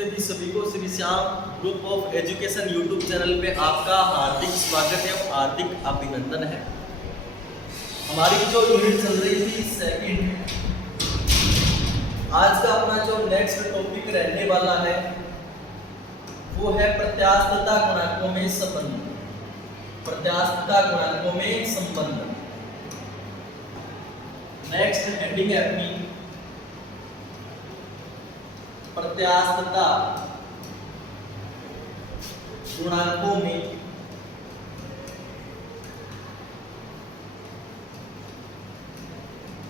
नमस्ते भी सभी को Shri Shyam group of education YouTube channel पे आपका हार्दिक स्वागत है और हार्दिक अभिनंदन है। हमारी जो यूनिट चल रही थी सेकंड, आज का अपना जो नेक्स्ट टॉपिक रहने वाला है वो है प्रत्यास्थता गुणांकों में संबंध। प्रत्यास्थता गुणांकों में संबंध नेक्स्ट हेडिंग है अपनी प्रत्यास्थता गुणांकों में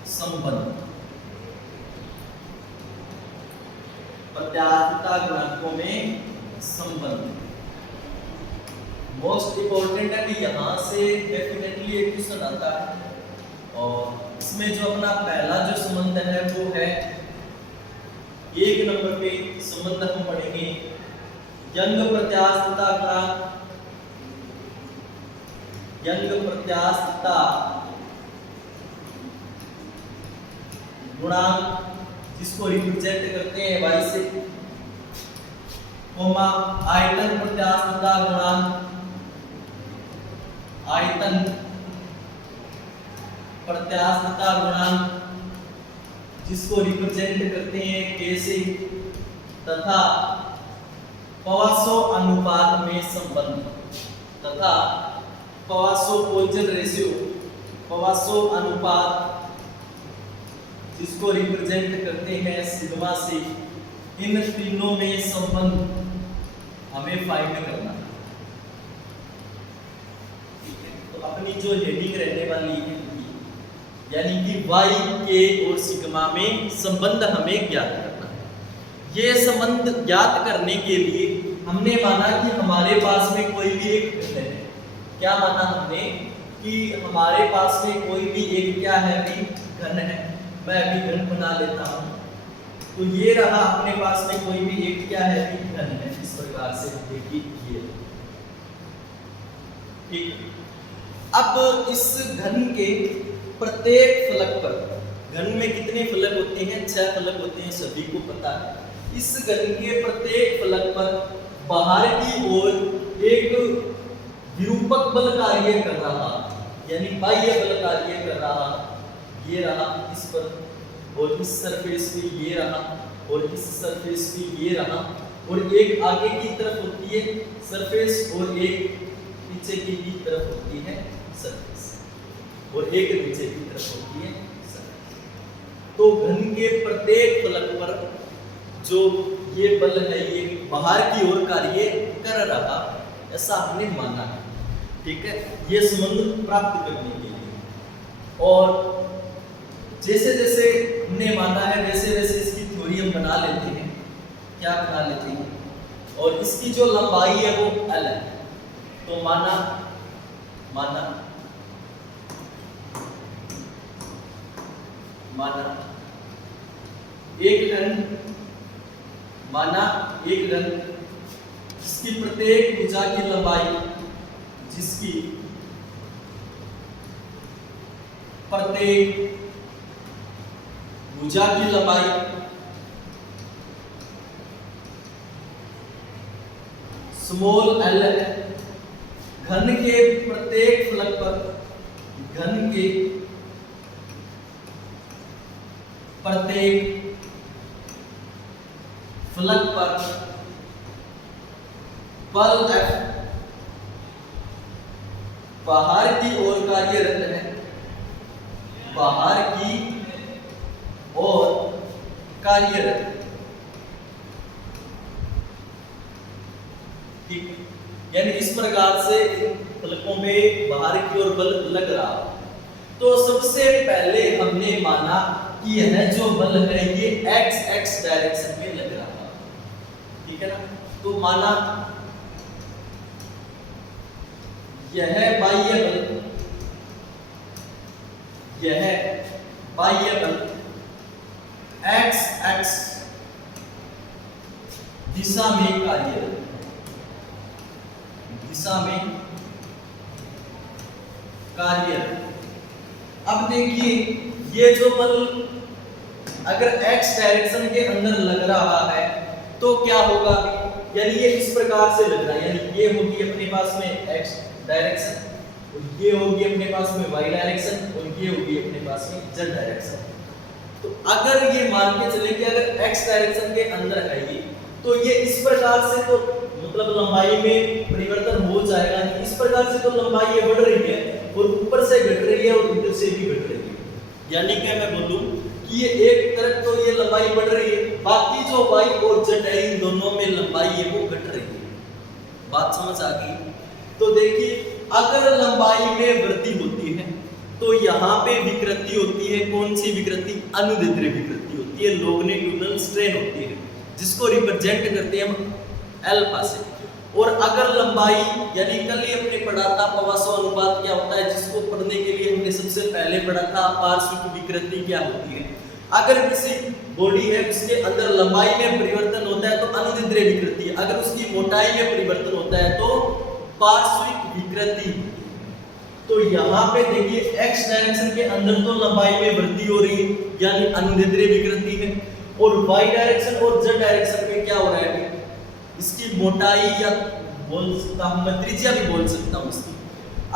संबंध। प्रत्यास्थता गुणांकों में संबंध मोस्ट इंपॉर्टेंट है कि यहां से डेफिनेटली एक क्वेश्चन आता है और इसमें जो अपना पहला जो संबंध है वो है एक नंबर पे संबंध हम पढ़ेंगे यंग प्रत्यास्थता गुणांक। यंग प्रत्यास्थता गुणांक जिसको रिप्रेजेंट करते हैं y से, कोमा आयतन प्रत्यास्थता गुणांक। आयतन प्रत्यास्थता गुणांक जिसको रिप्रेजेंट करते हैं k से, तथा पवासो अनुपात में संबंध। तथा पवासो पोजन रेशियो, पवासो अनुपात जिसको रिप्रेजेंट करते हैं सिग्मा से, इन तीनों में संबंध हमें फाइंड करना है। ठीक है, तो अपनी जो हेडिंग रहने वाली है यानी कि y के और सिग्मा में संबंध हमें ज्ञात करना है। ये संबंध ज्ञात करने के लिए हमने माना कि हमारे पास में कोई भी एक घन है। क्या माना हमने कि हमारे पास में कोई भी एक क्या है भी घन है। मैं अभी घन बना लेता हूं। तो ये रहा अपने पास में कोई भी एक क्या है भी घन है। इस प्रकार से देखिए ये ठीक। अब इस घन के प्रत्येक फलक पर, घन में कितने फलक होते हैं? 6 फलक होते हैं, सभी को पता है। इस घन के प्रत्येक फलक पर बाहर की ओर एक विरूपक बल कार्य कर रहा, यानी बाह्य बल कार्य कर रहा। ये रहा इस पर, और इस सरफेस पे ये रहा, और इस सरफेस पे ये रहा, और एक आगे की तरफ होती है सरफेस और एक पीछे की तरफ होती है सरफेस, और एक नीचे की तरफ होती है सरफेस। तो घन के प्रत्येक फलक पर जो ये बल है ये बाहर की ओर कार्य कर रहा, ऐसा हमने माना है। ठीक है, ये संबंध प्राप्त करने के लिए। और जैसे जैसे हमने माना है वैसे वैसे इसकी थ्योरी हम बना लेते हैं। क्या बना लेते हैं? और इसकी जो लंबाई है वो L है। तो माना एक घन जिसकी प्रत्येक भुजा की लंबाई, जिसकी प्रत्येक भुजा की लंबाई स्मॉल l है। घन के प्रत्येक फलक पर, घन के प्रत्येक फलक पर बल F बाहर की ओर कार्यरत है, बाहर की ओर कार्यरत। ठीक, यानी इस प्रकार से फलकों में बाहर की ओर बल लग रहा। तो सबसे पहले हमने माना कि यह जो बल है ये x डायरेक्शन में लग रहा। ठीक है ना? तो माना यह बाह्य बल, यह बाह्य बल x दिशा में कार्यरत, दिशा में कार्यरत। अब देखिए ये जो बल अगर x डायरेक्शन के अंदर लग रहा है तो क्या होगा, यानी ये इस प्रकार से लग रहा है, यानी ये होगी अपने पास में x डायरेक्शन, और ये होगी अपने पास में y डायरेक्शन, और ये होगी अपने पास में z डायरेक्शन। तो अगर ये मान के चले कि अगर x डायरेक्शन के अंदर है ये, तो ये इस प्रकार से तो मतलब लंबाई में परिवर्तन हो जाएगा, इस प्रकार से तो लंबाई ये बढ़ रही है और ऊपर से घट रही है और इधर से भी घट रही है, यानी कि मैं बोलूं कि ये एक तरफ तो ये लंबाई बढ़ रही है, बाकी जो y और z है इन दोनों में लंबाई है वो घट रही है। बात समझ आ गई? तो देखिए अगर लंबाई में वृद्धि होती है तो यहाँ पे विकृति होती है, कौन सी विकृति? अनुदैर्ध्य विकृति होती है, लॉन्गिट्यूडिनल स्ट्रेन होती है, जिसको रिप्रेजेंट करते हैं हम अल्फा से। और अगर लंबाई, यानी कल ही हमने पढ़ा था पवासो अनुपात क्या होता है, जिसको पढ़ने के लिए हमने सबसे पहले पढ़ा था पार्श्विक विकृति क्या होती है। अगर किसी बॉडी है उसके अंदर लंबाई में परिवर्तन होता है तो अनुदैर्ध्य विकृति, अगर उसकी मोटाई में परिवर्तन होता है तो पार्श्विक विकृति। तो यहाँ पे देखिए x डायरेक्शन के अंदर तो लंबाई में वृद्धि हो रही है यानी अनुदैर्ध्य विकृति है, और y डायरेक्शन और z डायरेक्शन में क्या हो रहा है, इसकी मोटाई या बोल सकता हूं मैं त्रिज्या भी बोल सकता हूं इसकी।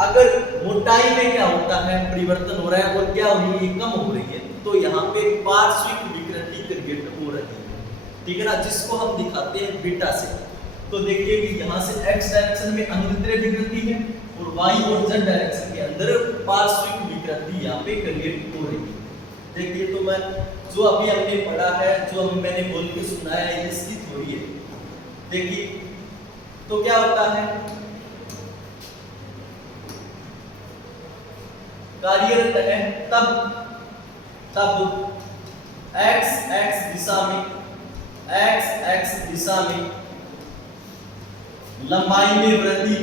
अगर मोटाई में क्या होता है, परिवर्तन हो रहा है और क्या हो रही है, कम हो रही है, तो यहाँ पे पार्श्विक विकृति क्रिएट हो रही है, ठीक है ना, जिसको हम दिखाते हैं बीटा से। तो देखिए कि यहाँ से x डायरेक्शन में अनुदैर्ध्य विकृति है और y और z डायरेक्शन के अंदर पार्श्विक विकृति यहाँ पे क्रिएट हो रही है। देखिए तो मैं जो अभी हमने पढ़ा है, जो मैंने बोल के सुनाया है, इसकी थ्योरी है। देखिए तो क्या होता है, कार्यरत है तब x दिशा में लंबाई में वृद्धि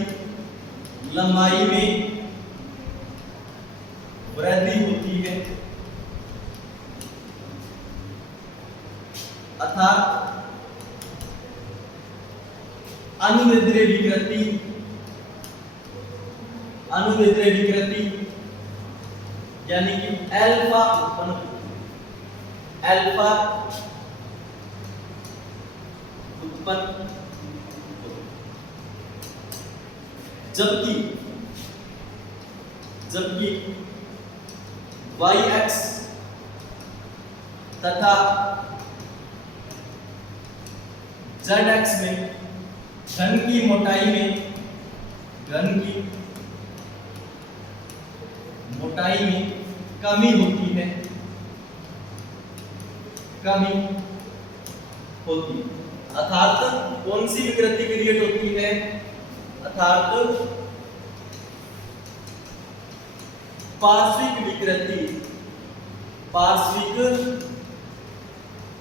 होती है, अर्थात अनुदैर्ध्य विकृति यानी कि अल्फा उत्पन्न, जबकि yx तथा zx में घन की मोटाई में कमी होती है, अर्थात कौन सी विकृति क्रिएट होती है, अर्थात पार्श्विक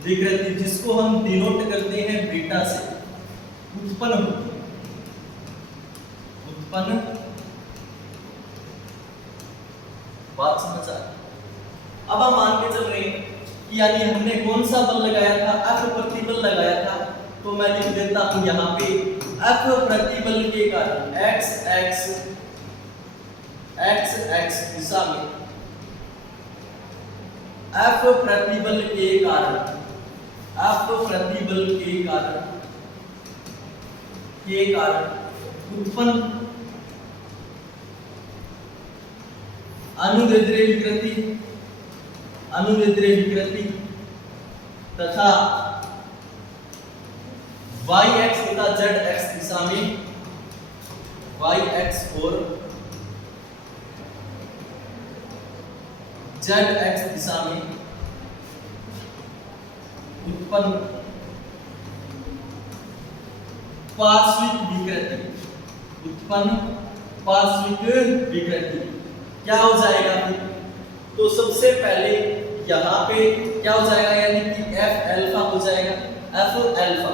विकृति जिसको हम डिनोट करते हैं बीटा से, उत्पन्न होती है, बात समझ आ रही? अब हम मान के चल रहे हैं कि यानी हमने कौन सा बल लगाया था, F प्रतिबल लगाया था, तो मैं लिख देता हूं यहाँ पे F प्रतिबल के कारण x दिशा में F प्रतिबल के कारण उत्पन्न अनुदैर्ध्य विकृति तथा yx तथा zx दिशा में yx और zx दिशा में उत्पन्न पार्श्विक विकृति क्या हो जाएगा फिर? तो सबसे पहले यहाँ पे क्या हो जाएगा, यानी कि f अल्फा हो जाएगा, f अल्फा,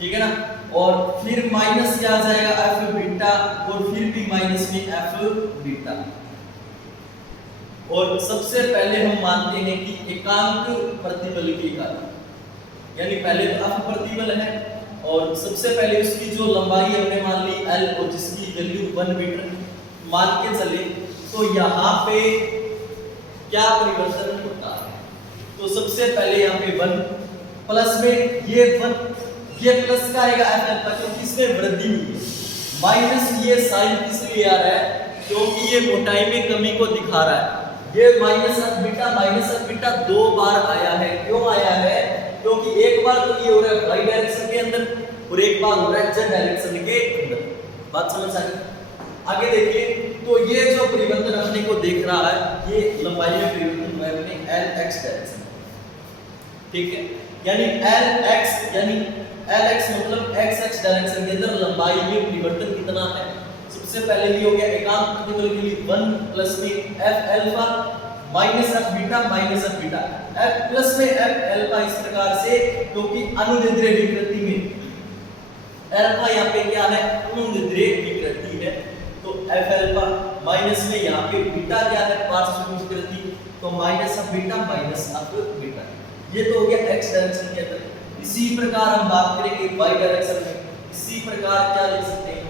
ठीक है ना, और फिर माइनस क्या आ जाएगा, f बीटा, और फिर भी माइनस में f बीटा। और सबसे पहले हम मानते हैं कि एकांक प्रतिबल के कारण, यानी पहले तो f प्रतिबल है और सबसे पहले उसकी जो लंबाई हमने मान ली l और जिसकी वैल्यू 1 मीटर मान के चले, तो यहाँ पे क्या परिवर्तन होता है? तो सबसे पहले यहाँ पे 1 प्लस में ये 1 ये प्लस का आएगा एफ अल्फा क्योंकि इसमें वृद्धि हुई है, माइनस ये साइन किस लिए आ रहा है क्योंकि ये मोटाई में कमी को दिखा रहा है। ये माइनस एफ बीटा 2 बार आया है। क्यों आया है? क्योंकि एक बार तो ये हो रहा है वाई डायरेक्शन के अंदर और एक बार हो रहा है जेड डायरेक्शन के अंदर। बात समझ आ गई? आगे देखिए, तो ये जो परिवर्तन अपने को देख रहा है ये लंबाई में परिवर्तन हुआ है अपने एल एक्स डायरेक्शन, ठीक है, यानी एल एक्स मतलब एक्स एक्स डायरेक्शन के अंदर लंबाई में परिवर्तन कितना है। सबसे पहले ये हो गया एकांक प्रतिबल के लिए 1 प्लस में F alpha minus F beta F plus में एफ अल्फा इस प्रकार से, क्योंकि अनुदिद्रय विकृति में अल्फा यहाँ पे क्या है, अनुदिद्रय विकृति है, तो एफ अल्फा माइनस में यहाँ पे बीटा क्या है, पार्श्व विकृति, तो माइनस एफ बीटा। ये तो हो गया एक्स डायरेक्शन के अंदर। इसी प्रकार हम बात करेंगे वाई डायरेक्शन में। इसी प्रकार क्या लिख सकते हैं,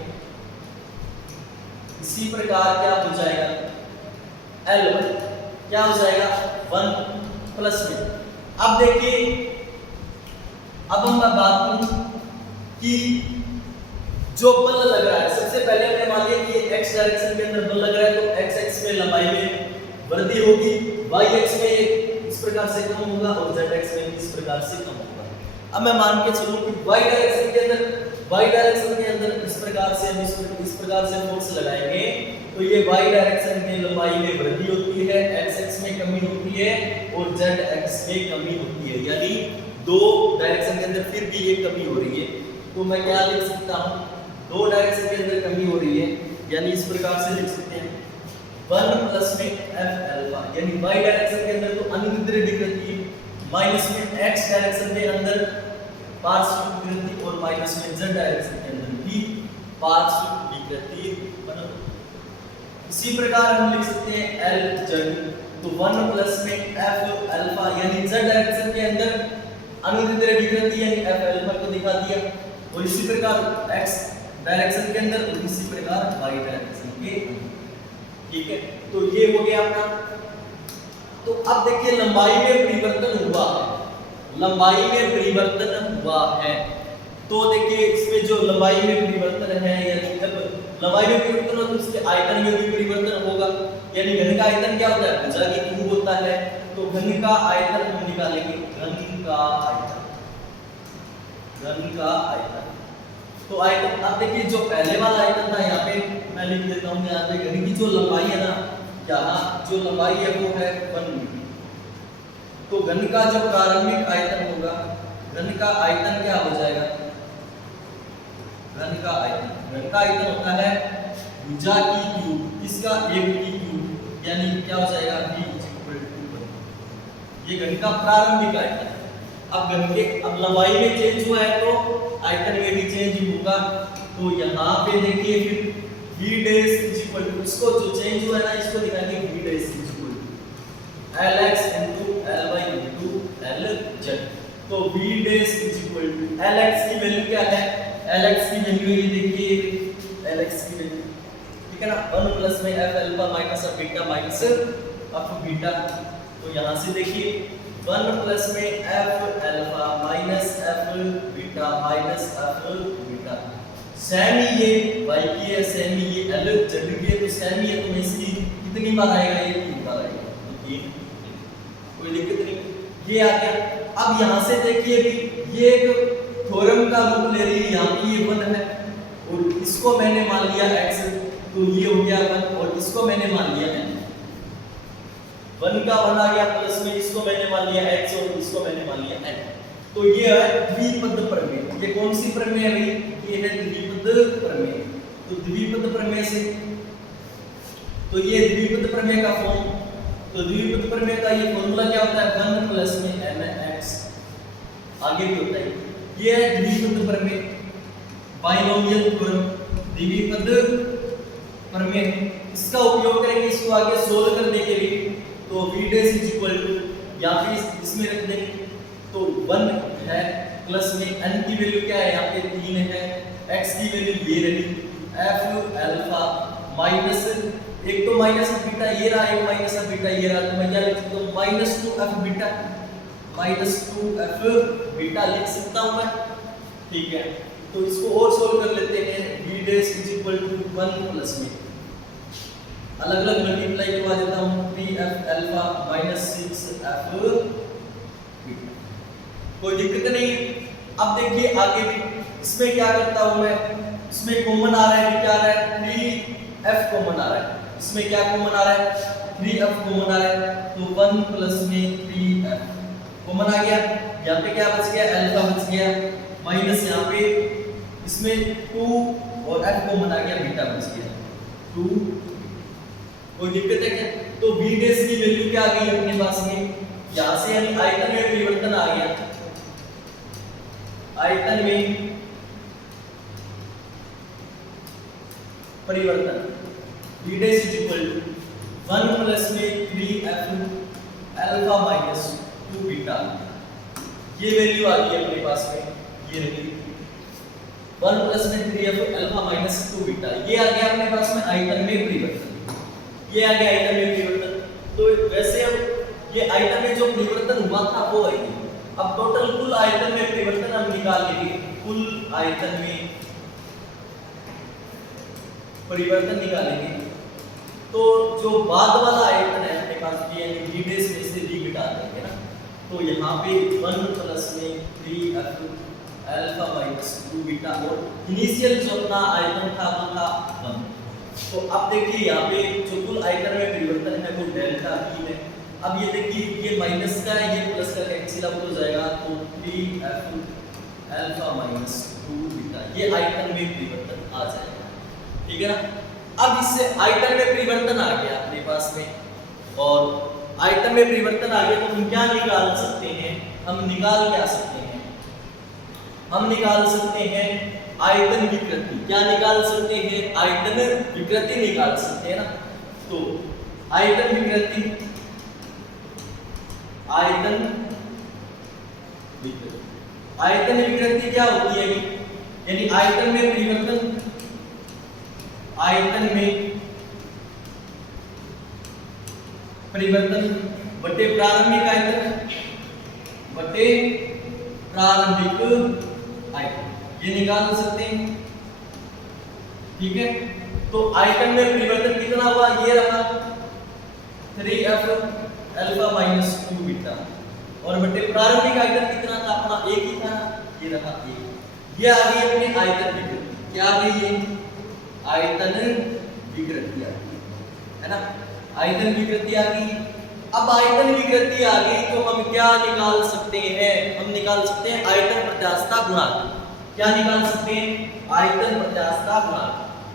इसी प्रकार क्या हो जाएगा, L1 क्या हो जाएगा 1 प्लस में। अब देखिए, अब हम बात करूं कि जो बल लग रहा है, सबसे पहले हमने मान लिया कि x डायरेक्शन के अंदर बल लग रहा है, तो x एक्स में लंबाई में वृद्धि होगी, y एक्स में इस प्रकार से कम होगा और z एक्स में इस प्रकार से कम होगा। अब मैं मान के चलूं कि y डायरेक्शन के अंदर इस प्रकार से हम इस प्रकार से फोर्स लगाएंगे, तो ये y डायरेक्शन में लंबाई में वृद्धि होती है, x एक्स में कमी होती है और z एक्स में कमी होती है, यानी दो डायरेक्शन के अंदर फिर भी ये कमी हो रही है। तो मैं क्या लिख सकता हूं, दो डायरेक्शन के अंदर कमी हो रही है, यानी इस प्रकार से लिख सकते हैं 1 प्लस में एफ अल्फा, यानी y डायरेक्शन के अंदर तो अनुदिद्रय विकृति, माइनस में x डायरेक्शन के अंदर पार्श्व विकृति और माइनस में z डायरेक्शन के अंदर भी पार्श्व विकृति बना। इसी प्रकार हम लिख सकते हैं L z, तो 1 प्लस में f अल्फा, यानी z डायरेक्शन के अंदर अनुदिद्रय विकृति यानी f अल्फा को दिखा दिया, और इसी प्रकार x डायरेक्शन के अंदर और इसी प्रकार y डायरेक्शन के अंदर, ठीक है। तो ये हो गया अपना। तो अब देखिए लंबाई में परिवर्तन हुआ है, लंबाई में परिवर्तन हुआ है, तो देखिए इसमें जो लंबाई में परिवर्तन है, यानी जब लंबाई में परिवर्तन हो तो उसके आयतन में भी परिवर्तन होगा, यानी घन का आयतन क्या होता है, भुजा की क्यूब होता है, तो घन का आयतन हम निकालेंगे, घन का आयतन। तो आयतन अब देखिए जो पहले वाला आयतन था, यहाँ पे मैं लिख देता हूँ, यहाँ पे घन की जो लंबाई है ना, यहाँ जो लंबाई है वो है 1 मीटर, तो घन का जो प्रारंभिक आयतन होगा, घन का आयतन क्या हो जाएगा, घन का आयतन होता है भुजा की क्यूब, इसका 1 की क्यूब, यानी क्या हो जाएगा v ये घन का प्रारंभिक आयतन। अब लंबाई में चेंज हुआ है तो आयतन में भी चेंज होगा, तो यहाँ पे देखिए फिर v dash is equal to, इसको जो चेंज हुआ है ना इसको दिखाएंगे v dash is equal to lx into ly into lz, तो v dash is equal to lx की वैल्यू क्या है, lx की वैल्यू ये देखिए lx की वैल्यू, ठीक है ना, 1 प्लस में f alpha minus f beta minus f beta, तो यहाँ से देखिए 1 प्लस में f alpha minus f beta minus f beta, same ही ये y की है, सेम ही ये l z की है, तो सेम ही है, तो इसकी कितनी बार आएगा, ये 3 बार आएगा, तो 3, कोई दिक्कत नहीं, ये आ गया। अब यहाँ से देखिए भी ये एक थ्योरम का रूप ले रही है, यहाँ पे ये 1 है और इसको मैंने मान लिया x, तो ये हो गया 1 और इसको मैंने मान लिया n, 1 का 1 आ गया प्लस में इसको मैंने मान लिया x और इसको मैंने मान लिया n, तो ये है द्विपद प्रमेय। ये कौन सी प्रमेय है भाई, ये है द्विपद प्रमेय। तो द्विपद प्रमेय से, तो ये द्विपद प्रमेय का फॉर्म, तो द्विपद प्रमेय का ये फॉर्मूला क्या होता है, 1 प्लस में nx, आगे भी होता है, ये है द्विपद प्रमेय, बाइनोमियल थ्योरम, द्विपद प्रमेय। इसका उपयोग करेंगे इसको आगे सोल्व करने के लिए, तो v dash is equal to, या फिर इसमें रख देंगे, तो 1 है प्लस में n की वैल्यू क्या है, यहाँ पे 3 है, x की वैल्यू ये रही f अल्फा माइनस, एक तो माइनस f बीटा ये रहा, एक माइनस f बीटा ये रहा, तो मैं क्या लिख सकता हूँ, -2 f बीटा लिख सकता हूँ मैं, ठीक है, तो इसको और सोल्व कर लेते हैं। b dash is equal to 1 plus में अलग अलग मल्टीप्लाई करवा देता हूँ 3f alpha minus 6f beta, कोई दिक्कत नहीं। अब देखिए आगे भी इसमें क्या करता हूँ मैं, इसमें कॉमन आ रहा है, क्या आ रहा है 3f कॉमन आ रहा है, इसमें क्या कॉमन आ रहा है 3f कॉमन आ रहा है, तो 1 प्लस में 3f कॉमन आ गया। यहाँ पे क्या बच गया अल्फा बच गया, माइनस यहाँ पे इसमें 2 और f कॉमन आ गया, बीटा बच गया 2। कोई दिक्कत है क्या? तो b डैश की वैल्यू क्या आ गई अपने पास में, यहाँ से यानी आयतन में परिवर्तन आ गया, आयतन में परिवर्तन b dash is equal to 1 plus में 3f अल्फा माइनस 2 बीटा, ये वैल्यू आ गई अपने पास में, ये रही 1 प्लस में 3f अल्फा माइनस 2 बीटा, ये आ गया अपने पास में आयतन में परिवर्तन, ये आ गया आयतन में परिवर्तन। तो वैसे अब ये आयतन में जो परिवर्तन हुआ था वो है, अब टोटल कुल आयतन में परिवर्तन हम निकाल लेंगे, कुल आयतन में परिवर्तन निकालेंगे। तो जो बाद वाला आयतन है अपने पास यानी b डैश में से b घटा देंगे ना, तो यहाँ पे 1 प्लस में 3f अल्फा माइनस 2 बीटा और इनिशियल जो अपना आयतन था वो था 1। तो अब देखिए यहाँ पे जो कुल आयतन में परिवर्तन है वो डेल्टा v है। अब ये देखिए ये माइनस का ये प्लस का कैंसिल आउट हो जाएगा, तो 3f अल्फा माइनस 2 बीटा ये आयतन में परिवर्तन आ जाएगा, ठीक है ना। अब इससे आयतन में परिवर्तन आ गया अपने पास में, और आयतन में परिवर्तन आ गया तो हम क्या निकाल सकते हैं, हम निकाल क्या सकते हैं, हम निकाल सकते हैं आयतन विकृति। क्या निकाल सकते हैं, आयतन विकृति निकाल सकते हैं ना। तो आयतन विकृति, आयतन विकृति, आयतन विकृति क्या होती है यानी आयतन में परिवर्तन, आयतन में परिवर्तन बटे प्रारंभिक आयतन, बटे प्रारंभिक आयतन, ये निकाल सकते हैं, ठीक है। तो आयतन में परिवर्तन कितना हुआ, ये रहा 3f अल्फा माइनस 2 बीटा, और बटे प्रारंभिक आयतन कितना था अपना, एक ही था, ये रहा 1। ये आ गई अपनी आयतन विकृति, क्या आ गई ये आयतन विकृति आ गई, है ना, आयतन विकृति आ गई। अब आयतन विकृति आ गई तो हम क्या निकाल सकते हैं, हम निकाल सकते हैं आयतन प्रत्यास्थता गुणांक। क्या निकाल सकते हैं, आयतन प्रत्यास्थता गुणांक।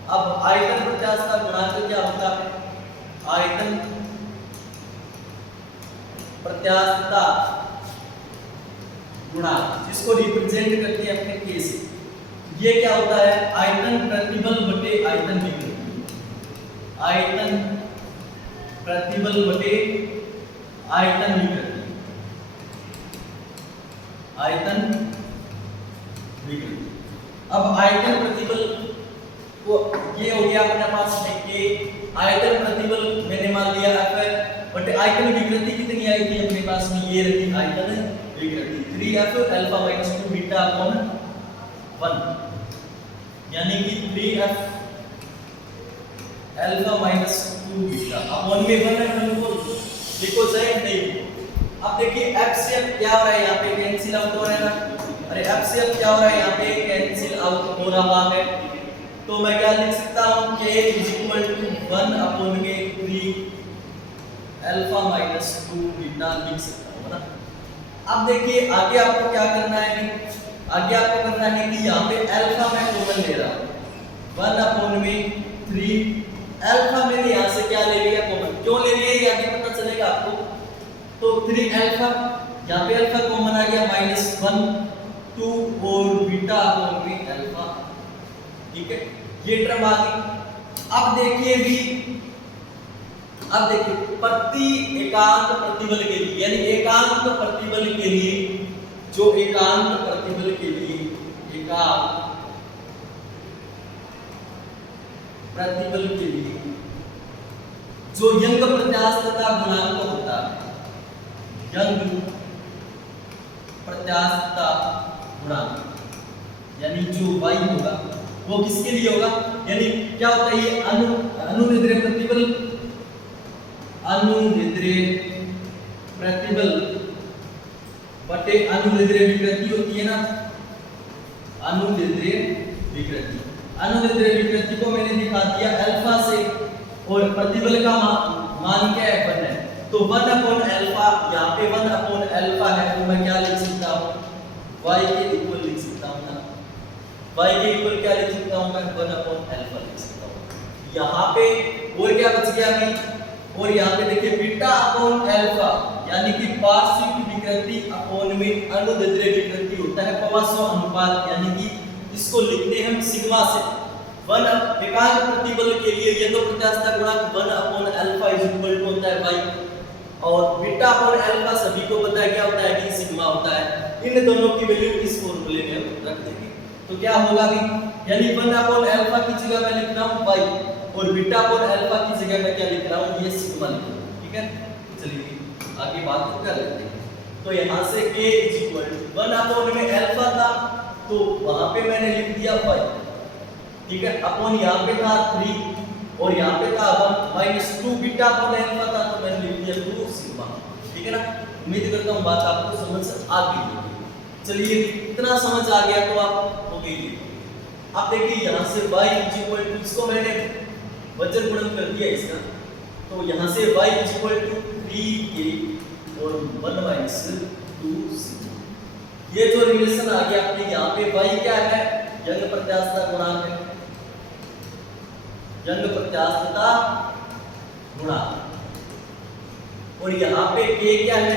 अब आयतन प्रत्यास्थता गुणांक क्या होता है, आयतन प्रत्यास्थता गुणांक, जिसको रिप्रेजेंट करते हैं अपने के से, ये क्या होता है आयतन प्रतिबल बटे आयतन विकृति, आयतन प्रतिबल बटे आयतन विकृति, आयतन विकृति। अब आयतन प्रतिबल को ये हो गया अपने पास में के, आयतन प्रतिबल मैंने मान लिया f है, बट आयतन विकृति कितनी आई थी अपने पास में, ये रही आयतन विकृति 3f alpha minus 2 beta upon 1, यानी कि 3f alpha minus 2 beta upon में 1 है, लिखो चाहे नहीं लिखो। अब देखिए f से अब क्या हो रहा है, यहाँ पे कैंसिल आउट हो रहा है ना, अरे f से अब क्या हो रहा है, यहाँ पे कैंसिल आउट हो रहा है, तो मैं क्या लिख सकता हूँ k is equal to 1 upon में 3 अल्फा माइनस 2 बीटा लिख सकता हूँ ना। अब देखिए आगे आपको क्या करना है, आगे आपको करना है कि यहाँ पे अल्फा मैं कॉमन ले रहा हूँ, 1 अपॉन में 3 अल्फा मैंने यहाँ से क्या ले लिया कॉमन, क्यों ले लिया ये आगे पता चलेगा आपको। तो 3 अल्फा, यहाँ पे अल्फा कॉमन आ गया माइनस 1 2 और बीटा अपॉन में अल्फा, ठीक है, ये टर्म आ गई। अब देखिए भी, अब देखिए प्रति एकांक प्रतिबल के लिए, यानी एकांक प्रतिबल के लिए, जो एकांक प्रतिबल के लिए, एकांक प्रतिबल के लिए जो यंग प्रत्यास्थता गुणांक होता है, यंग प्रत्यास्थता गुणांक, यानी जो y होगा वो किसके लिए होगा, यानी क्या होता है ये अनुदैर्ध्य प्रतिबल, अनुदैर्ध्य प्रतिबल बटे अनुदैर्ध्य विकृति होती है ना, अनुदैर्ध्य विकृति। अनुदैर्ध्य विकृति को मैंने दिखा दिया अल्फा से, और प्रतिबल का मान क्या है 1 है, तो 1 अपॉन अल्फा, यहाँ पे 1 अपॉन अल्फा है, तो मैं क्या लिख सकता हूँ y के इक्वल लिख सकता हूँ ना, y के इक्वल क्या लिख सकता हूँ मैं 1 अपॉन अल्फा लिख सकता हूँ। यहाँ पे और क्या बच गया अभी, और यहाँ पे देखिए बीटा अपॉन अल्फा, यानी कि पार्श्विक विकृति अपॉन में अनुदैर्ध्य विकृति होता है पवासो अनुपात, यानी कि इसको लिखते हैं हम सिग्मा से। 1 एकांक प्रतिबल के लिए ये तो प्रत्यास्थता गुणांक 1 upon alpha is equal to होता है y, और बीटा अपॉन अल्फा सभी को पता है क्या होता है कि सिग्मा होता है। इन दोनों की वैल्यू इस फॉर्मूले में हम रख देंगे, तो क्या होगा भी, यानी 1 अपॉन अल्फा की जगह मैं लिख रहा हूं y, और बीटा अपॉन अल्फा की जगह मैं क्या लिख रहा हूं ये सिग्मा लिख रहा हूं, ठीक है। चलिए आगे बात कर लेते हैं। तो यहां से k is equal to 1 upon में अल्फा था, तो वहां पे मैंने लिख दिया y, ठीक है, अपॉन यहां पे था 3 और यहाँ पे था 1 माइनस 2 बीटा अपॉन अल्फा था, तो मैंने लिख दिया 2 सिग्मा, ठीक है ना। उम्मीद करता हूँ बात आपको समझ आ गई है। चलिए इतना समझ आ गया तो आप हो गई। अब देखिए यहाँ से y इज इक्वल टू, इसको मैंने वजन गुणन कर दिया इसका, तो यहाँ से y is equal to 3k और 1 माइनस 2 सिग्मा। ये जो रिलेशन आ गया अपने यहाँ पे y क्या है, यंग प्रत्यास्थता गुणांक है, यंग प्रत्यास्थता गुणांक, और यहाँ पे k क्या है,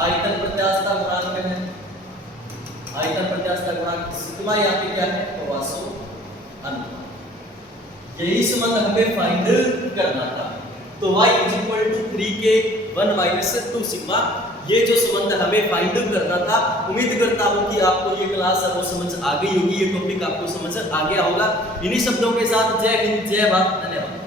आयतन प्रत्यास्थता गुणांक है, आयतन प्रत्यास्थता गुणांक सिग्मा यहाँ पे क्या है पवासो अनुपात। यही संबंध हमें फाइंड करना था, तो y is equal to 3k 1 minus 2 sigma, ये जो संबंध हमें फाइंड करना था। उम्मीद करता हूँ कि आपको ये क्लास अब समझ आ गई होगी, ये टॉपिक आपको समझ आ गया होगा। इन्हीं शब्दों के साथ जय हिंद, जय भारत, धन्यवाद।